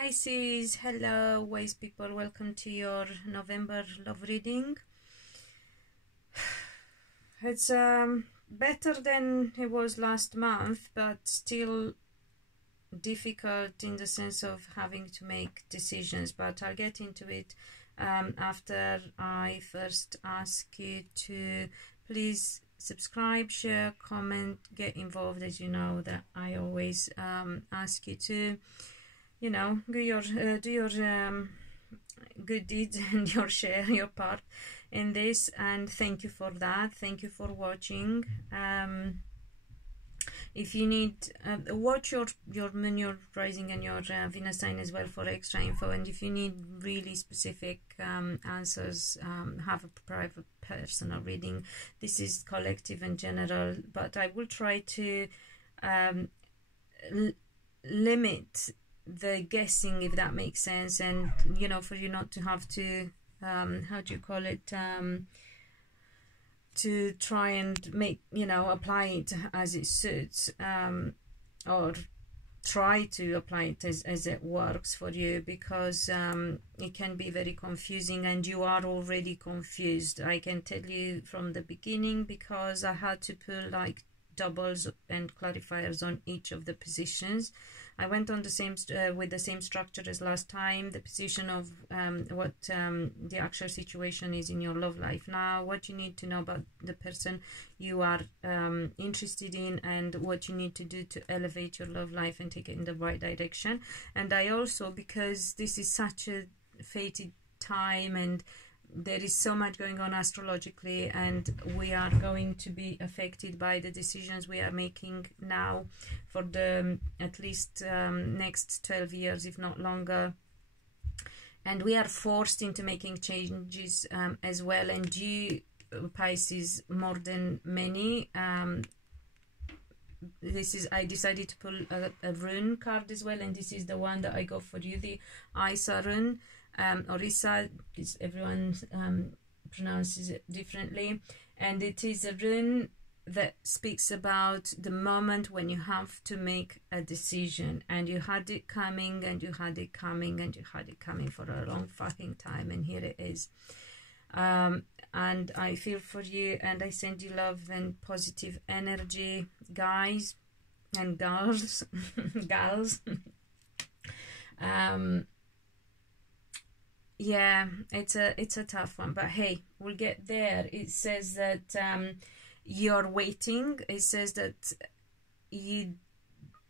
Pisces, hello, wise people, welcome to your November love reading. It's better than it was last month, but still difficult in the sense of having to make decisions, but I'll get into it after I first ask you to please subscribe, share, comment, get involved, as you know that I always ask you to. You know, do your good deeds and your part in this, and thank you for that. Thank you for watching. If you need, watch your moon, your rising, and your Venus sign as well for extra info. And if you need really specific answers, have a private personal reading. This is collective and general, but I will try to limit the guessing, if that makes sense, and you know, for you not to have to how do you call it, to try and make, you know, apply it as it suits, or try to apply it as it works for you, because it can be very confusing, and you are already confused. I can tell you from the beginning, because I had to pull like doubles and clarifiers on each of the positions. I went on the same with the same structure as last time, the position of what the actual situation is in your love life now, what you need to know about the person you are interested in, and what you need to do to elevate your love life and take it in the right direction. And I also, because this is such a fated time and there is so much going on astrologically, and we are going to be affected by the decisions we are making now for the at least next 12 years, if not longer. And we are forced into making changes as well. And you, Pisces, more than many, this is, I decided to pull a rune card as well, and this is the one that I got for you, the Isa rune. Or Isa, because everyone pronounces it differently, and it is a rune that speaks about the moment when you have to make a decision, and you had it coming, and you had it coming, and you had it coming for a long fucking time, and here it is. And I feel for you, and I send you love and positive energy, guys and girls. Gals. Yeah, it's a tough one, but hey, we'll get there. It says that you're waiting. It says that you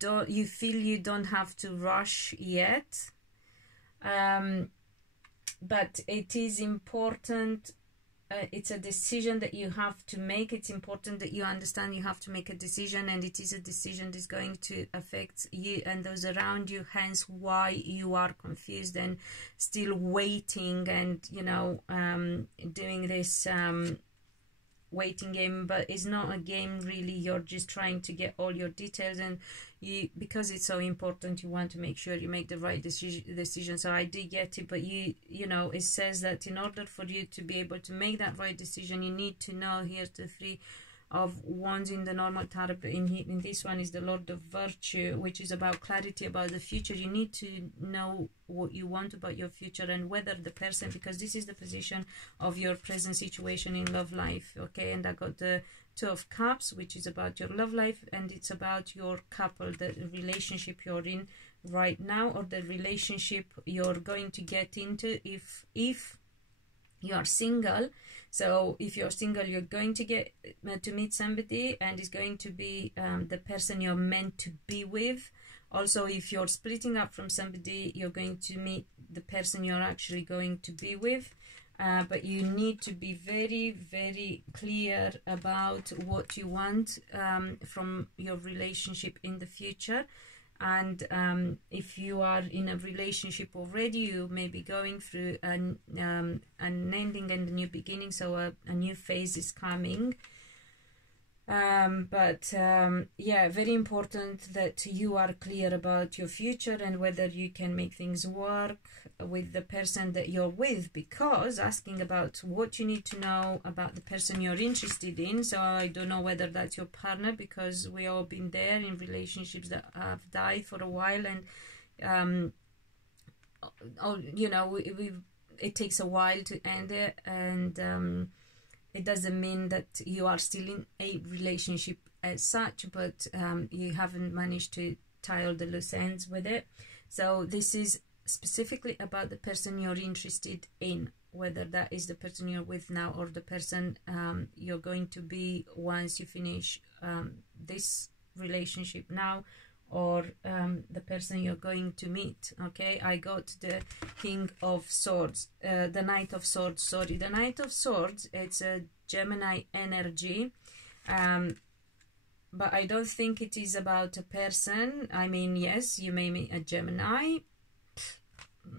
feel you don't have to rush yet, but it is important. It's a decision that you have to make. It's important that you understand you have to make a decision, and it is a decision that's going to affect you and those around you, hence why you are confused and still waiting, and you know, doing this waiting game. But it's not a game really, you're just trying to get all your details, and you, because it's so important, you want to make sure you make the right decision. So I did get it, but you know, it says that in order for you to be able to make that right decision, you need to know, here's the Three of Wands in the normal tarot, but in this one is the Lord of Virtue, which is about clarity about the future. You need to know what you want about your future, and whether the person, because this is the position of your present situation in love life, okay? And I got the Two of Cups, which is about your love life, and it's about your couple, the relationship you're in right now, or the relationship you're going to get into if you are single. So if you're single, you're going to get to meet somebody, and it's going to be the person you're meant to be with. Also, if you're splitting up from somebody, you're going to meet the person you're actually going to be with. But you need to be very, very clear about what you want from your relationship in the future. And if you are in a relationship already, you may be going through an ending and a new beginning, so a new phase is coming. Yeah, very important that you are clear about your future and whether you can make things work with the person that you're with, because asking about what you need to know about the person you're interested in. So I don't know whether that's your partner, because we all been there in relationships that have died for a while, and you know, it takes a while to end it, and it doesn't mean that you are still in a relationship as such, but you haven't managed to tie all the loose ends with it. So this is specifically about the person you're interested in, whether that is the person you're with now or the person you're going to be once you finish this relationship now, or the person you're going to meet. Okay, I got the King of Swords, the Knight of Swords, sorry. The Knight of Swords, it's a Gemini energy, but I don't think it is about a person. I mean, yes, you may meet a Gemini,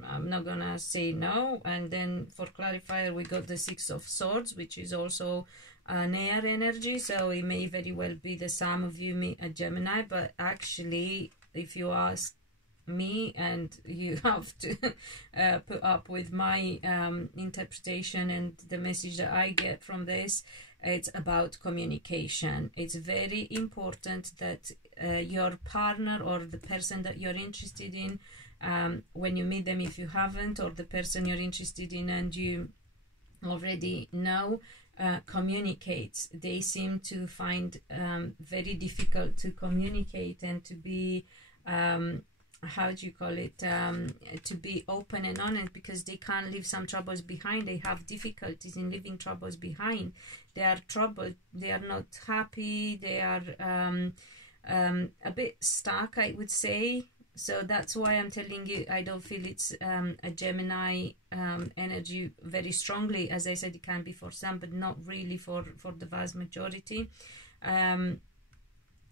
I'm not gonna say no. And then for clarifier, we got the Six of Swords, which is also an air energy, so it may very well be that some of you meet a Gemini, but actually, if you ask me, and you have to put up with my interpretation and the message that I get from this, it's about communication. It's very important that your partner or the person that you're interested in, when you meet them, if you haven't, or the person you're interested in and you already know, communicates. They seem to find very difficult to communicate and to be how do you call it, to be open and honest, because they can't leave some troubles behind. They have difficulties in leaving troubles behind. They are troubled, they are not happy, they are a bit stuck, I would say. So that's why I'm telling you, I don't feel it's a Gemini energy very strongly. As I said, it can be for some, but not really for the vast majority.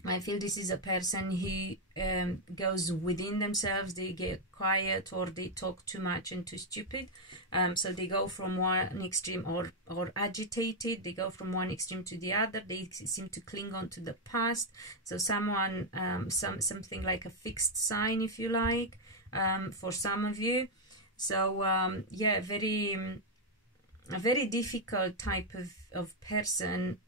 I feel this is a person who goes within themselves. They get quiet, or they talk too much and too stupid. So they go from one extreme, or agitated. They go from one extreme to the other. They seem to cling on to the past. So someone, something like a fixed sign, if you like, for some of you. So yeah, a very difficult type of person,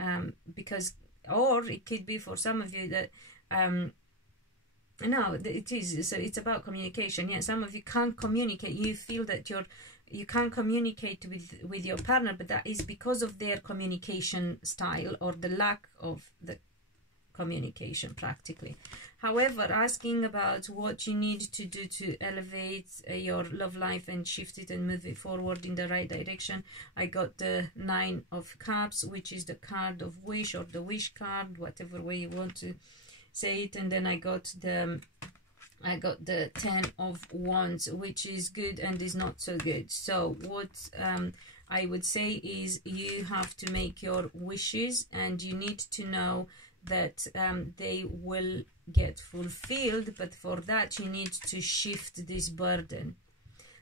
because, or it could be for some of you that no, it is, so it's about communication. Yeah, some of you can't communicate. You feel that you can't communicate with your partner, but that is because of their communication style, or the lack of the communication practically. However, asking about what you need to do to elevate your love life and shift it and move it forward in the right direction, I got the Nine of Cups, which is the card of wish, or the wish card, whatever way you want to say it. And then I got the Ten of Wands, which is good and is not so good. So what I would say is, you have to make your wishes, and you need to know that they will get fulfilled, but for that you need to shift this burden.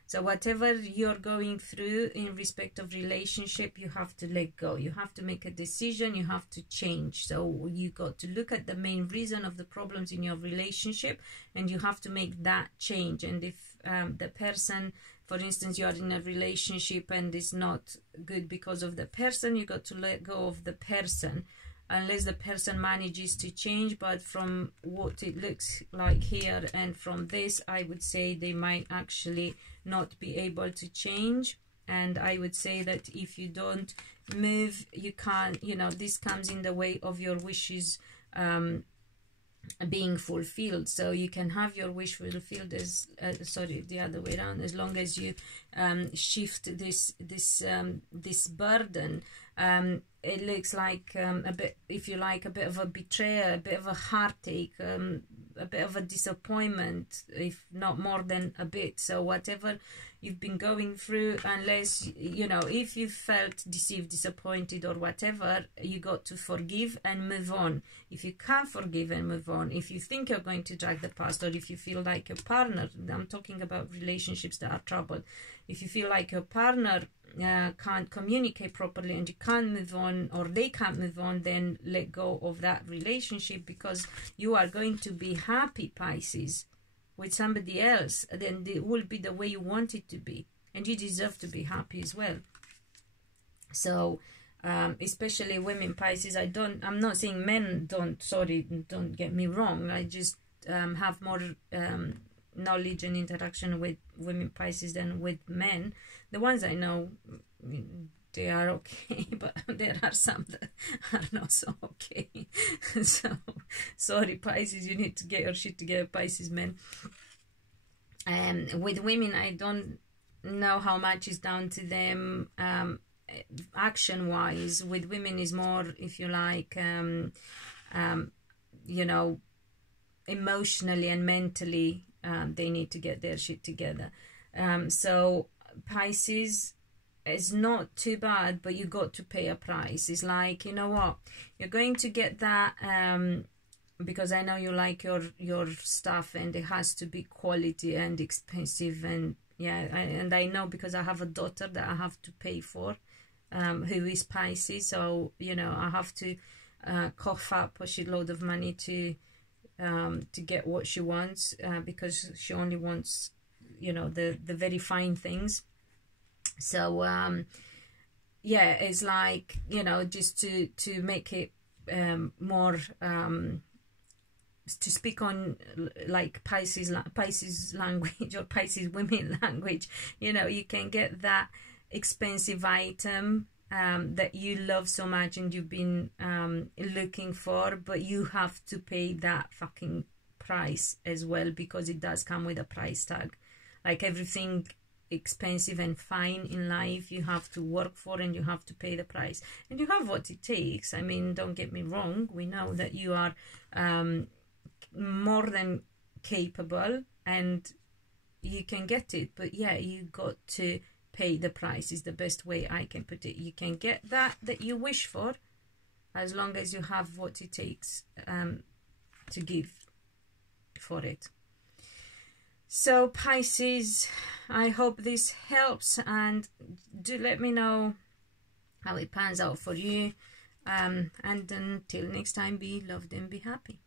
So whatever you're going through in respect of relationship, you have to let go. You have to make a decision. You have to change. So you got to look at the main reason of the problems in your relationship, and you have to make that change. And if the person, for instance, you are in a relationship and it's not good because of the person, you got to let go of the person, unless the person manages to change. But from what it looks like here and from this, I would say they might actually not be able to change. And I would say that if you don't move, you can't, you know, this comes in the way of your wishes being fulfilled. So you can have your wish fulfilled as sorry, the other way around, as long as you shift this burden. It looks like a bit, if you like, a bit of a betrayal, a bit of a heartache, a bit of a disappointment, if not more than a bit. So whatever you've been going through, unless, you know, if you felt deceived, disappointed or whatever, you got to forgive and move on. If you can't forgive and move on, if you think you're going to drag the past, or if you feel like your partner, I'm talking about relationships that are troubled, if you feel like your partner can't communicate properly and you can't move on, or they can't move on, then let go of that relationship, because you are going to be happy, Pisces, with somebody else. Then it will be the way you want it to be, and you deserve to be happy as well. So especially women, Pisces, I'm not saying men don't, sorry, don't get me wrong, I just have more knowledge and interaction with women Pisces than with men. The ones I know, they are okay, but there are some that are not so okay. So, sorry Pisces, you need to get your shit together, Pisces men. With women, I don't know how much is down to them action-wise. With women is more, if you like, you know, emotionally and mentally, they need to get their shit together. So Pisces is not too bad, but you got to pay a price. It's like, you know what, you're going to get that, because I know you like your stuff, and it has to be quality and expensive, and yeah, and I know because I have a daughter that I have to pay for, who is Pisces, so you know I have to cough up a shitload of money to get what she wants, because she only wants, you know, the very fine things. So yeah, it's like, you know, just to make it more to speak on like Pisces language, or Pisces women language, you know, you can get that expensive item that you love so much and you've been looking for, but you have to pay that fucking price as well, because it does come with a price tag. Like everything expensive and fine in life, you have to work for, and you have to pay the price, and you have what it takes. I mean, don't get me wrong, we know that you are more than capable and you can get it, but yeah, you got to pay the price, is the best way I can put it. You can get that you wish for, as long as you have what it takes to give for it. So Pisces, I hope this helps, and do let me know how it pans out for you, and until next time, be loved and be happy.